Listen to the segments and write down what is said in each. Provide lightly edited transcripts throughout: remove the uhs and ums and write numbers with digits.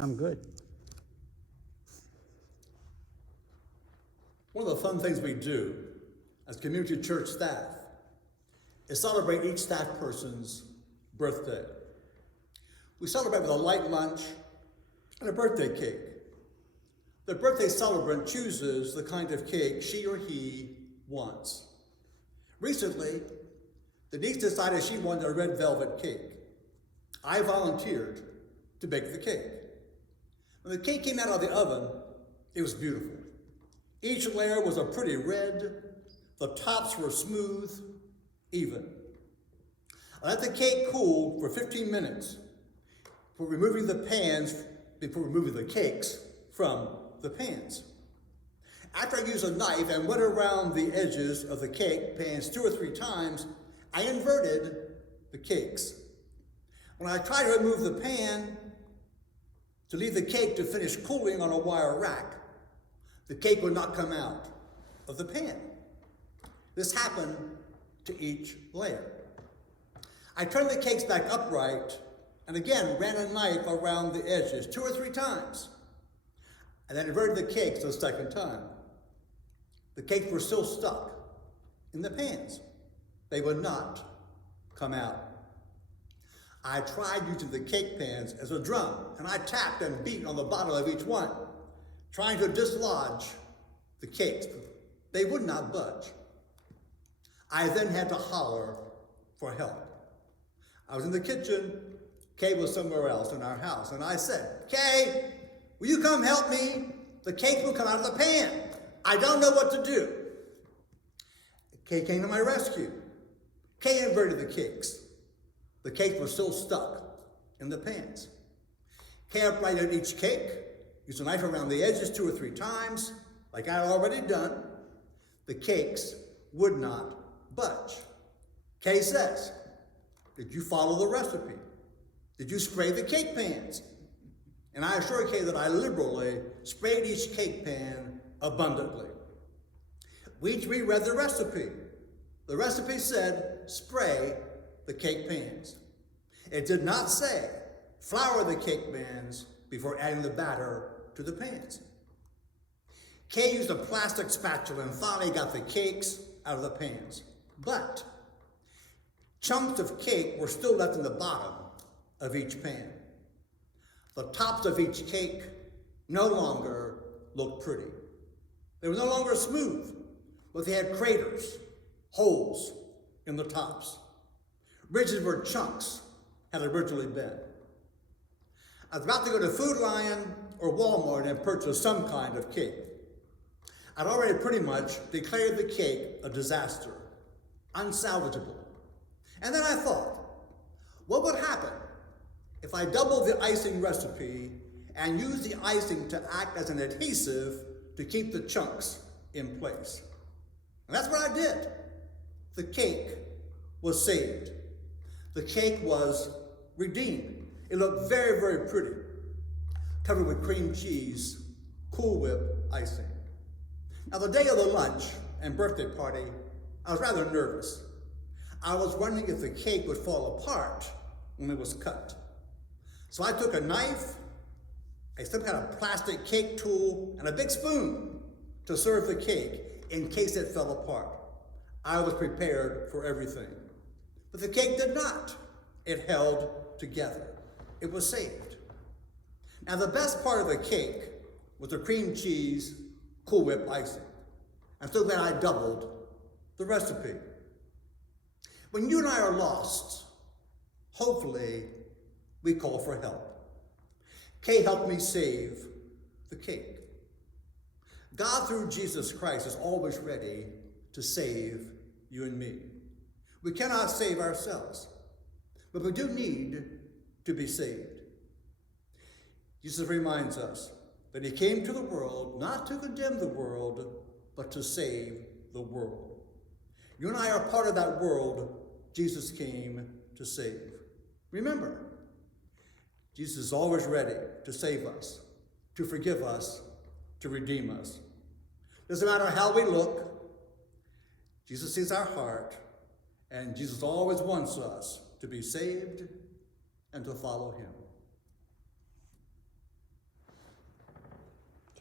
I'm good. One of the fun things we do as community church staff is celebrate each staff person's birthday. We celebrate with a light lunch and a birthday cake. The birthday celebrant chooses the kind of cake she or he wants. Recently, the niece decided she wanted a red velvet cake. I volunteered to bake the cake. When the cake came out of the oven, it was beautiful. Each layer was a pretty red. The tops were smooth, even. I let the cake cool for 15 minutes before removing the cakes from the pans. After I used a knife and went around the edges of the cake pans 2 or 3 times, I inverted the cakes. When I tried to remove the pan to leave the cake to finish cooling on a wire rack, the cake would not come out of the pan. This happened to each layer. I turned the cakes back upright and again ran a knife around the edges 2 or 3 times, and then inverted the cakes a second time. The cakes were still stuck in the pans. They would not come out. I tried using the cake pans as a drum, and I tapped and beat on the bottom of each one, trying to dislodge the cakes. They would not budge. I then had to holler for help. I was in the kitchen. Kay was somewhere else in our house, and I said, "Kay, will you come help me? The cakes will come out of the pan. I don't know what to do." Kay came to my rescue. Kay inverted the cakes. The cake was still stuck in the pans. Kay uprighted each cake, used a knife around the edges 2 or 3 times, like I had already done. The cakes would not budge. Kay says, "Did you follow the recipe? Did you spray the cake pans?" And I assure Kay that I liberally sprayed each cake pan abundantly. We each reread the recipe. The recipe said, spray the cake pans. It did not say, flour the cake pans before adding the batter to the pans. Kay used a plastic spatula and finally got the cakes out of the pans. But chunks of cake were still left in the bottom of each pan. The tops of each cake no longer looked pretty. They were no longer smooth, but they had craters, holes in the tops. Ridges where chunks had originally been. I was about to go to Food Lion or Walmart and purchase some kind of cake. I'd already pretty much declared the cake a disaster, unsalvageable. And then I thought, what would happen if I doubled the icing recipe and used the icing to act as an adhesive to keep the chunks in place? And that's what I did. The cake was saved. The cake was redeemed. It looked very, very pretty, covered with cream cheese, Cool Whip icing. Now, the day of the lunch and birthday party, I was rather nervous. I was wondering if the cake would fall apart when it was cut. So I took a knife, some kind of plastic cake tool, and a big spoon to serve the cake in case it fell apart. I was prepared for everything. But the cake did not. It held together. It was saved. Now, the best part of the cake was the cream cheese Cool Whip icing. I'm so glad I doubled the recipe. When you and I are lost, hopefully we call for help. Kay helped me save the cake. God, through Jesus Christ, is always ready to save you and me. We cannot save ourselves, but we do need to be saved. Jesus reminds us that he came to the world not to condemn the world, but to save the world. You and I are part of that world Jesus came to save. Remember, Jesus is always ready to save us, to forgive us, to redeem us. Doesn't matter how we look, Jesus sees our heart, and Jesus always wants us to be saved and to follow him.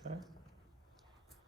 Okay.